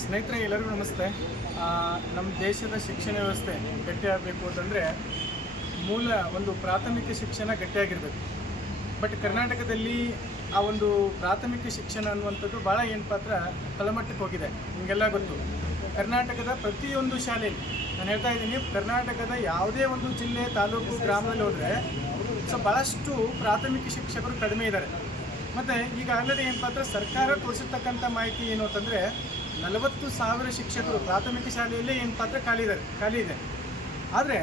ಸ್ನೇಹಿತರೆ ಎಲ್ಲರಿಗೂ ನಮಸ್ತೆ. ನಮ್ಮ ದೇಶದ ಶಿಕ್ಷಣ ವ್ಯವಸ್ಥೆ ಗಟ್ಟಿಯಾಗಬೇಕು ಅಂತಂದರೆ ಮೂಲ ಒಂದು ಪ್ರಾಥಮಿಕ ಶಿಕ್ಷಣ ಗಟ್ಟಿಯಾಗಿರಬೇಕು. ಬಟ್ ಕರ್ನಾಟಕದಲ್ಲಿ ಆ ಒಂದು ಪ್ರಾಥಮಿಕ ಶಿಕ್ಷಣ ಅನ್ನುವಂಥದ್ದು ಭಾಳ ಏನು ಪಾತ್ರ ತಳಮಟ್ಟಕ್ಕೆ ಹೋಗಿದೆ. ನಿಮಗೆಲ್ಲ ಗೊತ್ತು, ಕರ್ನಾಟಕದ ಪ್ರತಿಯೊಂದು ಶಾಲೆಯಲ್ಲಿ ನಾನು ಹೇಳ್ತಾ ಇದ್ದೀನಿ, ಕರ್ನಾಟಕದ ಯಾವುದೇ ಒಂದು ಜಿಲ್ಲೆ, ತಾಲೂಕು, ಗ್ರಾಮದಲ್ಲಿ ಹೋದರೆ ಭಾಳಷ್ಟು ಪ್ರಾಥಮಿಕ ಶಿಕ್ಷಕರು ಕಡಿಮೆ ಇದ್ದಾರೆ. ಮತ್ತು ಈಗ ಆಲ್ರೆಡಿ ಏನು ಪಾತ್ರ ಸರ್ಕಾರ ತೋರಿಸಿರ್ತಕ್ಕಂಥ ಮಾಹಿತಿ ಏನು ಅಂತಂದರೆ 40,000 ಶಿಕ್ಷಕರು ಪ್ರಾಥಮಿಕ ಶಾಲೆಯಲ್ಲೇ ಏನು ಪಾತ್ರ ಖಾಲಿ ಇದೆ. ಆದರೆ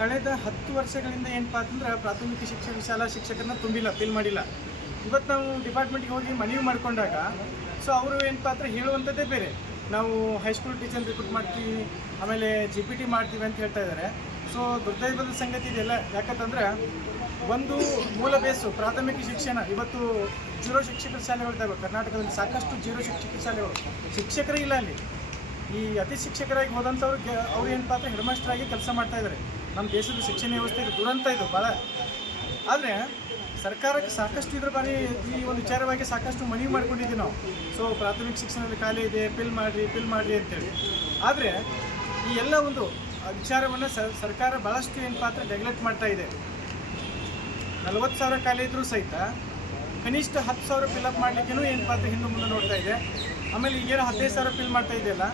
ಕಳೆದ 10 ವರ್ಷಗಳಿಂದ ಏನಪ್ಪ ಅಂತಂದ್ರೆ ಪ್ರಾಥಮಿಕ ಶಾಲಾ ಶಿಕ್ಷಕರನ್ನ ತುಂಬಿಲ್ಲ, ಫಿಲ್ ಮಾಡಿಲ್ಲ. ಇವತ್ತು ನಾವು ಡಿಪಾರ್ಟ್ಮೆಂಟ್ಗೆ ಹೋಗಿ ಮನವಿ ಮಾಡಿಕೊಂಡಾಗ ಅವರು ಏನು ಪಾತ್ರ ಹೇಳುವಂಥದ್ದೇ ಬೇರೆ. ನಾವು ಹೈಸ್ಕೂಲ್ ಟೀಚರ್ ರಿಕ್ರೂಟ್ ಮಾಡ್ತೀವಿ, ಆಮೇಲೆ GPT ಮಾಡ್ತೀವಿ ಅಂತ ಹೇಳ್ತಾ ಇದ್ದಾರೆ. ದುರ್ದೈವದ ಸಂಗತಿ ಇದೆಲ್ಲ. ಯಾಕಂತಂದ್ರೆ ಒಂದು ಮೂಲ ಬೇಸು ಪ್ರಾಥಮಿಕ ಶಿಕ್ಷಣ ಇವತ್ತು 0 ಶಿಕ್ಷಕರ ಶಾಲೆಗಳಿದ್ದಾವೆ ಕರ್ನಾಟಕದಲ್ಲಿ. ಸಾಕಷ್ಟು 0 ಶಿಕ್ಷಕರ ಶಾಲೆಗಳು, ಶಿಕ್ಷಕರೇ ಇಲ್ಲ ಅಲ್ಲಿ. ಈ ಅತಿ ಶಿಕ್ಷಕರಾಗಿ ಹೋದಂಥವ್ರು ಅವ್ರು ಏನು ಪಾತ್ರ ಹೆಡ್ ಮಾಸ್ಟರ್ ಆಗಿ ಕೆಲಸ ಮಾಡ್ತಾ ಇದ್ದಾರೆ. ನಮ್ಮ ದೇಶದ ಶಿಕ್ಷಣ ವ್ಯವಸ್ಥೆ ಇದು ದುರಂತ ಇದು ಭಾಳ. ಆದರೆ ಸರ್ಕಾರಕ್ಕೆ ಸಾಕಷ್ಟು ಇದ್ರ ಬಾರಿ ಈ ಒಂದು ವಿಚಾರವಾಗಿ ಸಾಕಷ್ಟು ಮನವಿ ಮಾಡ್ಕೊಂಡಿದ್ದೀವಿ ನಾವು. ಪ್ರಾಥಮಿಕ ಶಿಕ್ಷಣದಲ್ಲಿ ಖಾಲಿ ಇದೆ, ಫಿಲ್ ಮಾಡಿರಿ ಅಂತೇಳಿ. ಆದರೆ ಈ ಎಲ್ಲ ಒಂದು ವಿಚಾರವನ್ನು ಸರ್ಕಾರ ಭಾಳಷ್ಟು ಏನು ಪಾತ್ರ ನೆಗ್ಲೆಕ್ಟ್ ಮಾಡ್ತಾ ಇದೆ. 40,000 ಖಾಲಿ ಇದ್ರೂ ಸಹಿತ ಕನಿಷ್ಠ 10,000 ಫಿಲ್ಅಪ್ ಮಾಡಲಿಕ್ಕೂ ಏನು ಪಾತ್ರ ಹಿಂದೆ ಮುಂದೆ ನೋಡ್ತಾ ಇದೆ. ಆಮೇಲೆ ಈಗೇನು 15,000 ಫಿಲ್ ಮಾಡ್ತಾ ಇದೆಯಲ್ಲ,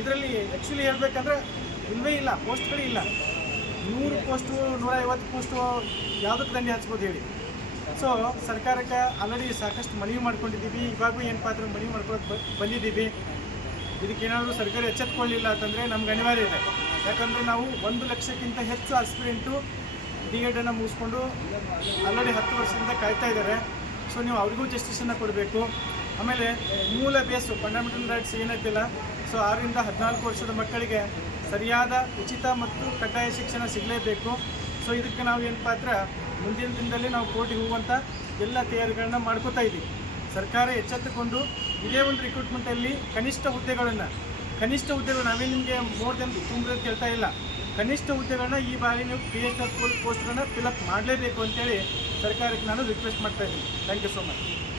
ಇದರಲ್ಲಿ ಆ್ಯಕ್ಚುಲಿ ಹೇಳಬೇಕಂದ್ರೆ ಇಲ್ಲವೇ ಇಲ್ಲ, ಪೋಸ್ಟ್ಗಳೇ ಇಲ್ಲ. 100 ಪೋಸ್ಟು 150 ಪೋಸ್ಟು ಯಾವುದಕ್ಕೆ ದಂಡಿ ಹಚ್ಬೋದು ಹೇಳಿ. ಸರ್ಕಾರಕ್ಕೆ ಆಲ್ರೆಡಿ ಸಾಕಷ್ಟು ಮನವಿ ಮಾಡ್ಕೊಂಡಿದ್ದೀವಿ. ಇವಾಗೂ ಏನು ಪಾತ್ರ ಮನವಿ ಮಾಡ್ಕೊಳಕ್ಕೆ ಬಂದಿದ್ದೀವಿ. ಇದಕ್ಕೇನಾದರೂ ಸರ್ಕಾರ ಎಚ್ಚೆತ್ಕೊಳ್ಳಿಲ್ಲ ಅಂತಂದರೆ ನಮ್ಗೆ ಅನಿವಾರ್ಯ ಇದೆ. ಯಾಕಂದರೆ ನಾವು 1 ಲಕ್ಷಕ್ಕಿಂತ ಹೆಚ್ಚು ಆಸ್ಪಿರೆಂಟು B.Ed ಮುಗಿಸ್ಕೊಂಡು ಆಲ್ರೆಡಿ 10 ವರ್ಷದಿಂದ ಕಾಯ್ತಾ ಇದ್ದಾರೆ. ನೀವು ಅವ್ರಿಗೂ ಜಸ್ಟಿಸನ್ನು ಕೊಡಬೇಕು. ಆಮೇಲೆ ಮೂಲ ಬೇಸು ಫಂಡಮೆಂಟಲ್ ರೈಟ್ಸ್ ಏನೈತಿಲ್ಲ, 6 ರಿಂದ 14 ವರ್ಷದ ಮಕ್ಕಳಿಗೆ ಸರಿಯಾದ ಉಚಿತ ಮತ್ತು ಕಡ್ಡಾಯ ಶಿಕ್ಷಣ ಸಿಗಲೇಬೇಕು. ಇದಕ್ಕೆ ನಾವು ಏನು ಪಾತ್ರ ಮುಂದಿನ ದಿನದಲ್ಲಿ ನಾವು ಕೋರ್ಟಿಗೆ ಹೋಗುವಂಥ ಎಲ್ಲ ತಯಾರಿಗಳನ್ನ ಮಾಡ್ಕೋತಾ ಇದ್ದೀವಿ. ಸರ್ಕಾರ ಎಚ್ಚೆತ್ತುಕೊಂಡು ಇದೇ ಒಂದು ರಿಕ್ರೂಟ್ಮೆಂಟಲ್ಲಿ ಕನಿಷ್ಠ ಹುದ್ದೆಗಳನ್ನು ನಾವೇ ನಿಮಗೆ ಮೋರ್ ದೆನ್ ತುಂಬಿರೋದು ಕೇಳ್ತಾ ಇಲ್ಲ. ಕನಿಷ್ಠ ಹುದ್ದೆಗಳನ್ನ ಈ ಬಾರಿ ನೀವು PhD ಪೋಸ್ಟ್ಗಳನ್ನ ಫಿಲಪ್ ಮಾಡಲೇಬೇಕು ಅಂತೇಳಿ ಸರ್ಕಾರಕ್ಕೆ ನಾನು ರಿಕ್ವೆಸ್ಟ್ ಮಾಡ್ತಾ ಇದ್ದೀನಿ. Thank you so much.